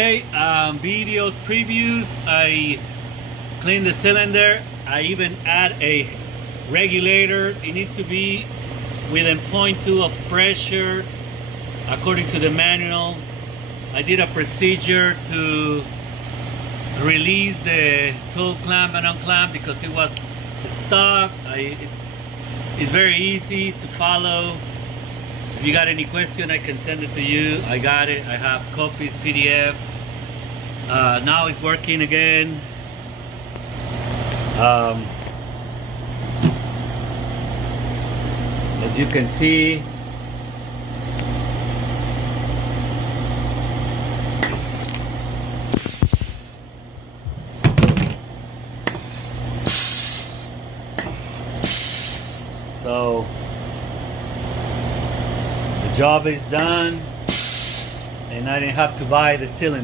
Okay, videos, previews. I clean the cylinder. I even add a regulator. It needs to be within 0.2 of pressure according to the manual. I did a procedure to release the tool clamp and unclamp because it was stuck. It's very easy to follow. If you got any question, I can send it to you. I got it. I have copies, PDF. Now it's working again. As you can see, so the job is done, and I didn't have to buy the cylinder.